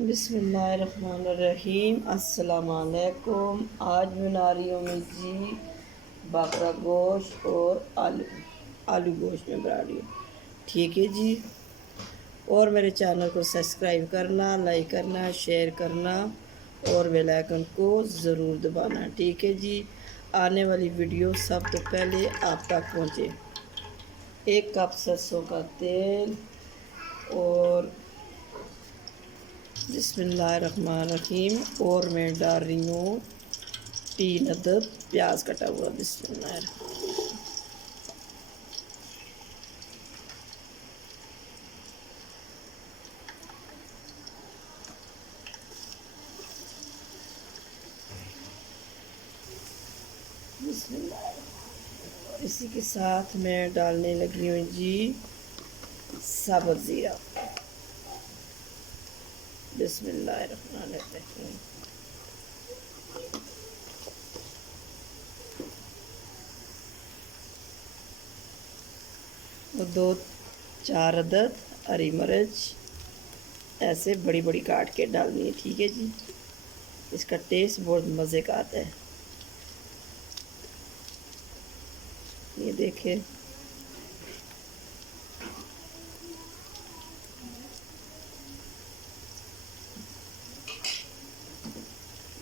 बिस्मिल्लाहिर्रहमानिर्रहीम। अस्सलामुअलैकुम। आज बना रही हूँ मैं जी बकरा गोश्त और आलू गोश्त में बना रही हूँ। ठीक है जी। और मेरे चैनल को सब्सक्राइब करना, लाइक करना, शेयर करना और बेल आइकन को ज़रूर दबाना। ठीक है जी। आने वाली वीडियो सब तो पहले आप तक पहुँचे। 1 कप सरसों का तेल और बिस्मिल्लाहिर्रहमानिर्रहीम। और मैं डाल रही हूँ 3 अदद प्याज कटा हुआ। बिस्मिल्लाह। बिस्मिल्लाह। इसी के साथ मैं डालने लगी हूँ जी साबुत ज़ीरा। बिस्मिल्लाहिर्रहमानिर्रहीम। और 2-4 अदद हरी मिर्च ऐसे बड़ी बड़ी काट के डालनी है। ठीक है जी। इसका टेस्ट बहुत मज़े का आता है। ये देखें।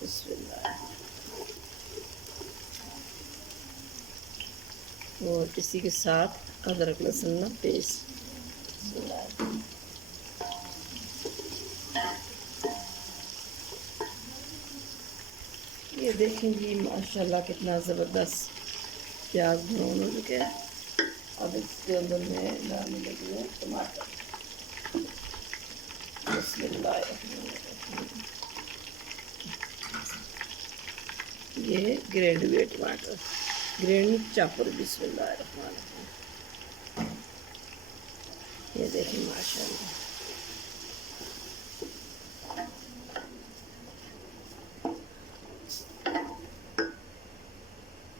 बिस्मिल्लाह। और इसी के साथ अदरक लहसुन का पेस्ट। ये देखें जी माशाल्लाह कितना ज़बरदस्त प्याज ब्राउन हो चुके हैं। अब इसके अंदर मैं डालने लगी हूँ टमाटर। बिस्मिल्लाहिर्रहमानिर्रहीम। ये ग्रेड हुए टमाटर, ग्रेड चापर। बिस्मिल्लाहिर्रहमानिर्रहीम। ये देखें माशाल्लाह।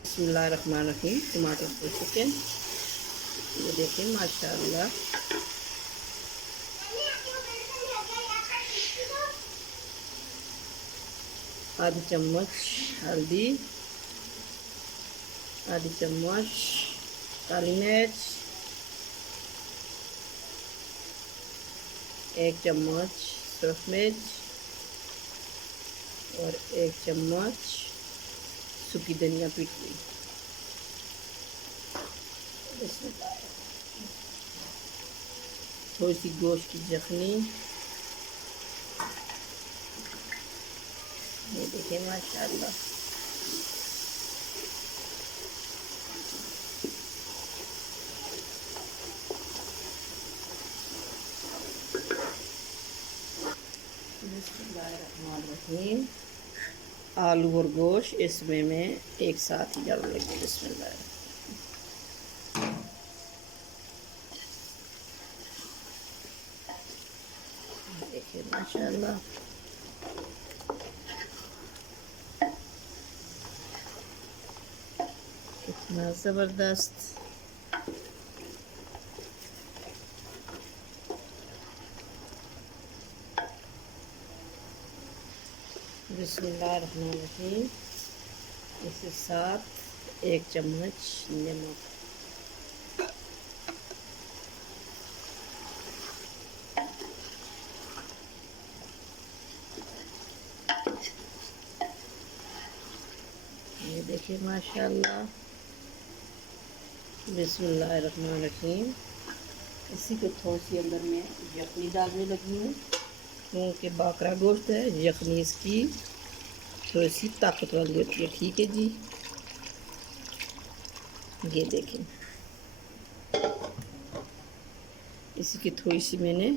बिस्मिल्लाहिर्रहमानिर्रहीम। टमाटर हो चुके हैं। ये देखें माशाल्लाह। आधी चम्मच हल्दी, आधी चम्मच काली मिर्च, 1 चम्मच सूरख मिर्च और 1 चम्मच सूखी धनिया पीसी। थोड़ी सी गोश्त की जखनी। ये देखिए माशाल्लाह। बिस्मिल्लाहिर्रहमानिर्रहीम। आलू और गोश्त इसमें मैं एक साथ ही डालने लगी। बिस्मिल्लाह। देखिए माशाल्लाह। कितना ज़बरदस्त। बिस्मिल्लाहिर्रहमानिर्रहीम। इसके साथ 1 चम्मच नमक। ये देखिए माशाल्लाह। बिस्मिल्लाहिर्रहमानिर्रहीम। इसी को थोड़ी सी अंदर में यखनी डालने लगी हूँ क्योंकि बकरा गोश्त है। यखनी इसकी थोड़ी सी ताकत वाली होती है। ठीक है जी। ये देखें इसी की थोड़ी सी मैंने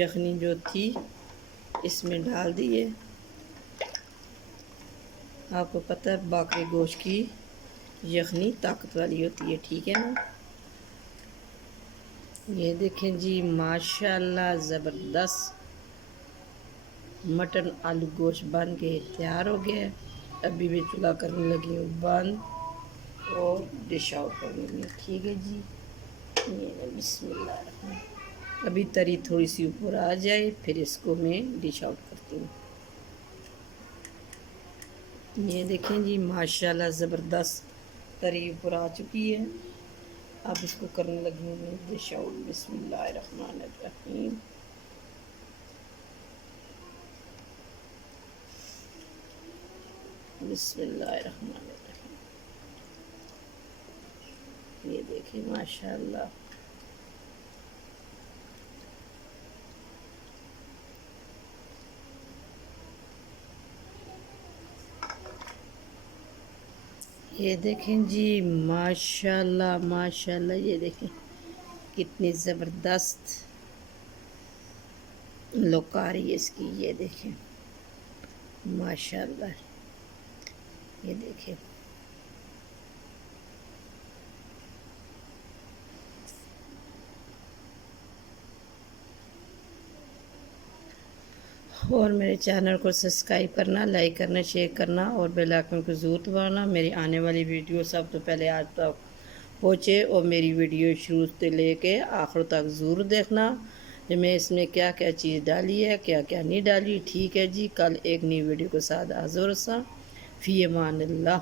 यखनी जो थी इसमें डाल दी है। आपको पता है बकरे गोश्त की यखनी ताकत वाली होती है। ठीक है ना। ये देखें जी माशाल्लाह ज़बरदस्त मटन आलू गोश्त बन के तैयार हो गया है। अभी मैं चूल्हा करने लगी हूँ बंद और डिश आउट करने लगी हूँ। ठीक है जी। ये बिस्मिल्लाह। अभी तरी थोड़ी सी ऊपर आ जाए फिर इसको मैं डिश आउट करती हूँ। ये देखें जी माशाल्लाह ज़बरदस्त तरी ऊपर आ चुकी है। अब इसको करने लगी हूँ मैं डिश आउट। बिस्मिल्लाहिर्रहमानिर्रहीम। बिस्मिल्लाहिर्रहमानिर्रहीम। ये देखिए माशाल्लाह। ये देखें जी माशाल्लाह माशाल्लाह। ये देखें कितनी ज़बरदस्त लुक आ रही है इसकी। ये देखें माशाल्लाह। ये देखें और मेरे चैनल को सब्सक्राइब करना, लाइक करना, शेयर करना और बेल आइकन को ज़रूर दबाना। मेरी आने वाली वीडियो सब तो पहले आज तक पहुँचे और मेरी वीडियो शुरू से लेके आखिर तक ज़रूर देखना कि मैं इसमें क्या क्या चीज़ डाली है, क्या क्या नहीं डाली। ठीक है जी, कल एक नई वीडियो के साथ हाज़िर होसा। फ़ी अमान अल्लाह।